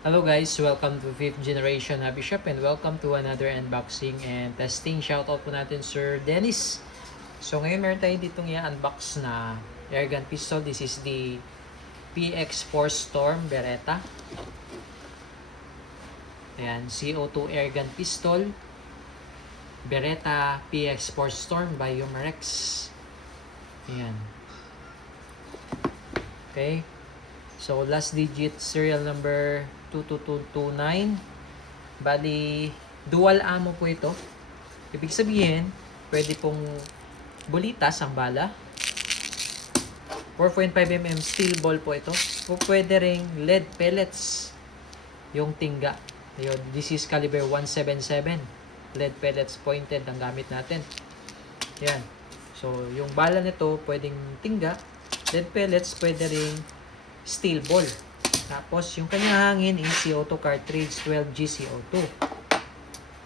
Hello guys, welcome to 5th Generation Hobby Shop and welcome to another unboxing and testing. Shoutout po natin Sir Dennis. So ngayon meron tayo ditong i-unbox na airgun pistol. This is the PX4 Storm Beretta. Ayan, CO2 airgun pistol. Beretta PX4 Storm by Umarex. Ayan. Okay. So last digit serial number 22229. Bali, dual ammo po ito. Ibig sabihin, pwede pong bulitas ang bala. 4.5mm steel ball po ito. Pwede ring lead pellets yung tingga. Ayun, this is caliber 177. Lead pellets pointed ang gamit natin. Yan. So, yung bala nito pwedeng tingga. Lead pellets pwede ring steel ball. Tapos, yung kanyang hangin is CO2 cartridge 12G CO2.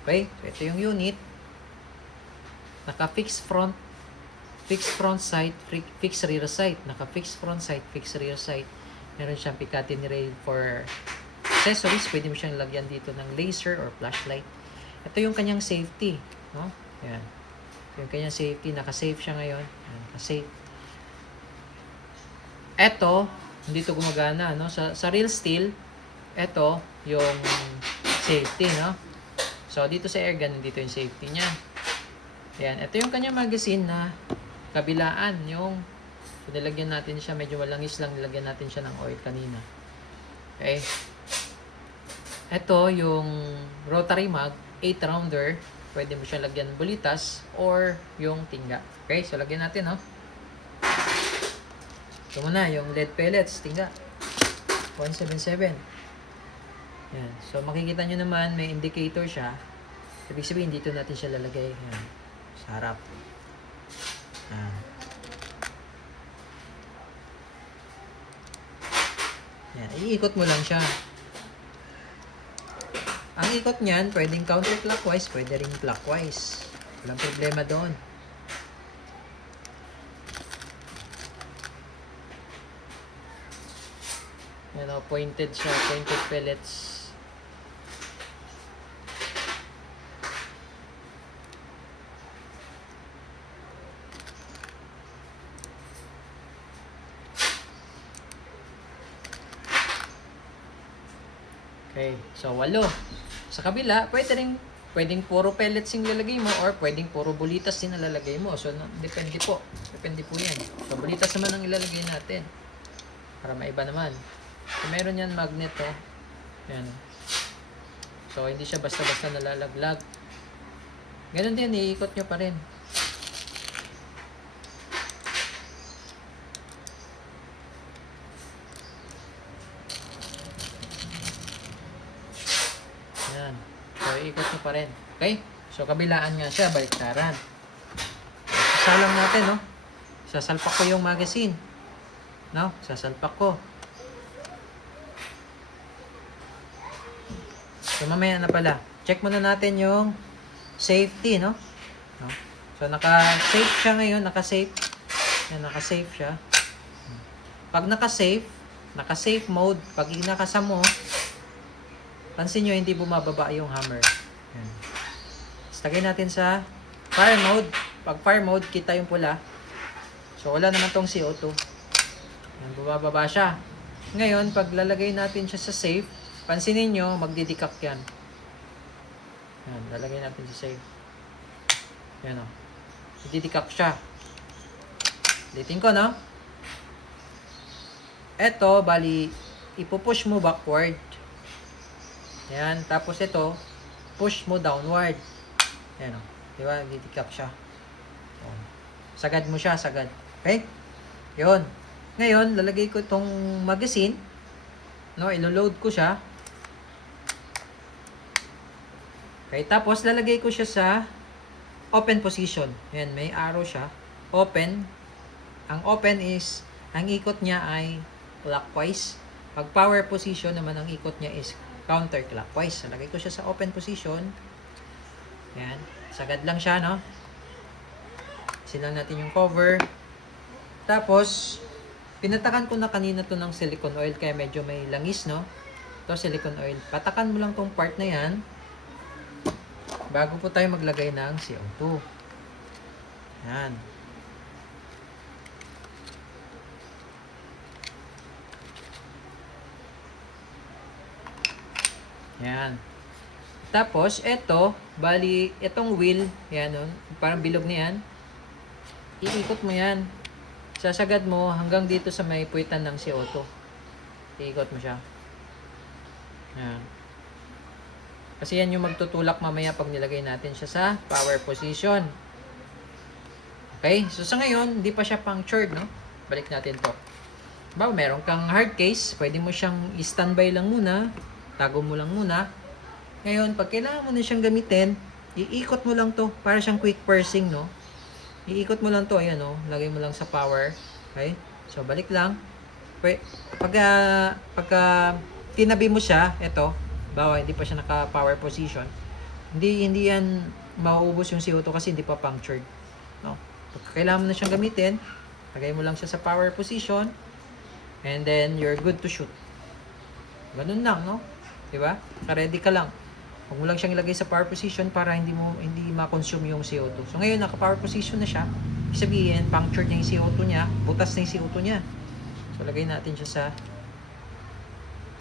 Okay? So, ito yung unit. Naka-fixed front sight, fixed rear sight. Naka-fixed front sight, fixed rear sight. Meron siyang Picatinny rail for accessories. Pwede mo siyang lagyan dito ng laser or flashlight. Ito yung kanyang safety. No? Yan. Yung kanyang safety. Naka-safe siya ngayon. Yan, naka-safe. Ito, hindi ito gumagana, no? Sa real steel, ito yung safety, no? So, dito sa airgun, dito yung safety niya. Ayan, ito yung kanyang magazine na kabilaan, yung so, nilagyan natin siya, medyo malangis lang, nilagyan natin siya ng oil kanina. Okay? Ito yung rotary mag, 8 rounder, pwede mo siya lagyan ng bulitas or yung tingga. Okay, so lagyan natin, no? Ito muna, yung lead pellets, tingga. 177. Yan. So, makikita nyo naman, may indicator siya. Ibig sabihin, dito natin siya lalagay. Yan. Sa harap. Yan. Yan. Iikot mo lang siya. Ang ikot niyan, pwedeng counterclockwise, pwede ring clockwise. Walang problema doon. Yan o, pointed siya, pointed pellets. Okay, so 8. Sa kabila, pwedeng puro pellets yung lalagay mo or pwedeng puro bulitas din ang lalagay mo. So, depende po. Depende po yan. So, bulitas naman ang ilalagay natin. Para maiba naman. So, meron yan magnet, oh. Yan. So, hindi siya basta-basta nalalaglag. Ganun din, iikot nyo pa rin. Yan. So, iikot nyo pa rin. Okay? So, kabilaan nga siya, baliktaran. Sasalang natin, no? Sasalpak ko yung magazine. No? Sasalpak ko. So, mamaya na pala. Check muna natin yung safety, no? So, naka-safe siya ngayon. Naka-safe. Yan, naka-safe siya. Pag naka-safe mode, pag inakasa mo, pansin nyo, hindi bumababa yung hammer. Yan. Lagay natin sa fire mode. Pag fire mode, kita yung pula. So, wala naman tong CO2. Yan, bumababa siya. Ngayon, pag lalagay natin siya sa safe, pansinin nyo, magdidikak yan. Yan, lalagay natin sa safe. Yan o. Magdidikak siya. Ulitin ko, no? Ito, bali, ipupush mo backward. Yan, tapos ito, push mo downward. Yan o. Diba? Magdidikak siya. O. Sagad mo siya, sagad. Okay? Yun. Ngayon, lalagay ko itong magazine. No, ilo-load ko siya. Okay, tapos lalagay ko siya sa open position. Ayan, may arrow siya. Open. Ang open is, ang ikot niya ay clockwise. Pag power position naman, ang ikot niya is counterclockwise. So, lagay ko siya sa open position. Ayan, sagad lang siya, no? Silang natin yung cover. Tapos, pinatakan ko na kanina to ng silicone oil kaya medyo may langis, no? Ito, silicone oil. Patakan mo lang tong part na yan bago po tayo maglagay ng CO2. Yan. Yan. Tapos, bali, itong wheel, yan, parang bilog na yan. Iikot mo yan. Sasagad mo hanggang dito sa may puwitan ng CO2. Iikot mo siya. Yan. Kasi yan yung magtutulak mamaya pag nilagay natin siya sa power position. Okay? So, sa ngayon, hindi pa siya punctured, no? Balik natin to. Meron kang hard case, pwede mo siyang i-standby lang muna. Tago mo lang muna. Ngayon, pag kailangan mo na siyang gamitin, iikot mo lang to. Para siyang quick pursing, no? Iikot mo lang to. Ayan, no? Lagay mo lang sa power. Okay? So, balik lang. Pagka tinabi mo siya, hindi pa siya naka-power position, hindi yan mauubos yung CO2 kasi hindi pa punctured. No? Pag kailangan mo na siyang gamitin, lagay mo lang siya sa power position, and then you're good to shoot. Ganun lang, no? Diba? Ready ka lang. Huwag mo lang siyang ilagay sa power position para hindi ma-consume yung CO2. So ngayon, naka-power position na siya. Ibig sabihin, punctured na yung CO2 niya, butas na yung CO2 niya. So lagay natin siya sa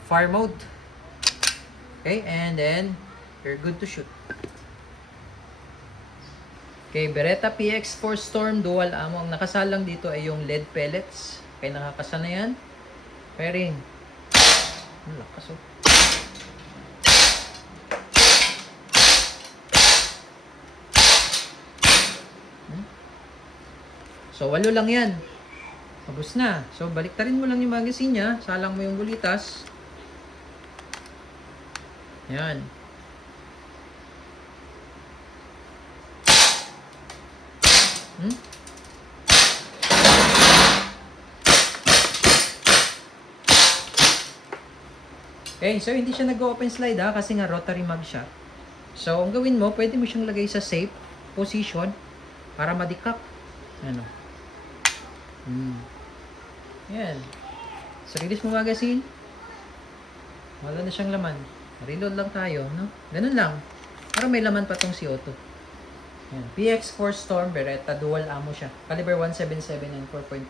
fire mode. Okay, and then you're good to shoot. Okay, Beretta PX4 Storm Dual Ammo. Ang nakasalang dito ay yung lead pellets. Okay, nakakasa na yan. Pairing. Ang lakas, oh. So, 8 lang yan. Tapos na. So, baliktarin mo lang yung magazine niya. Salang mo yung bulitas. Yan. Okay, so hindi siya nag-open slide kasi nga rotary mag siya. So, ang gawin mo, pwede mo siyang lagay sa safe position para madikap. Ano? Yan. So, release mo magazine. Wala na siyang laman. Reload lang tayo, no? Ganun lang. Para may laman pa tong CO2. Yan. PX4 Storm Beretta. Dual ammo siya. Caliber 177 and 4.5.